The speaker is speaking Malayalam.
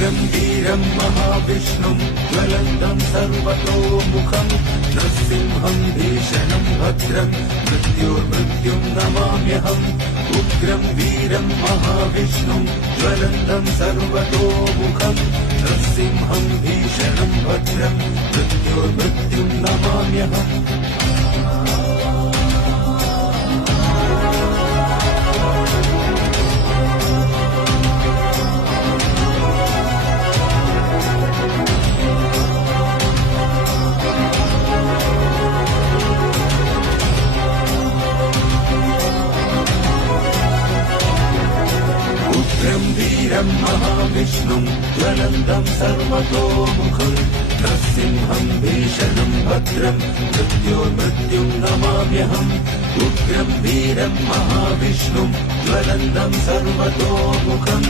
ഉഗ്രം വീരം മഹാവിഷ്ണും ജ്വലന്തം സർവതോമുഖം നൃസിംഹം ഭീഷണം ഭദ്രം മൃത്യോർമൃത്യും നമാമ്യഹം ഉഗ്രം വീരം മഹാവിഷ്ണും ജ്വലന്തം സർവതോമുഖം നൃസിംഹം ഭീഷണം ഭദ്രം മൃത്യോർമൃത്യും നമാമ്യഹം. ഉഗ്രം വീരം മഹാവിഷ്ണും ജ്വലന്തം സർവതോമുഖം നൃസിംഹം ഭീഷണം ഭദ്രം മൃത്യോർമൃത്യും നമാമ്യഹം ഉഗ്രം വീരം മഹാവിഷ്ണും ജ്വലന്തം സർവതോമുഖം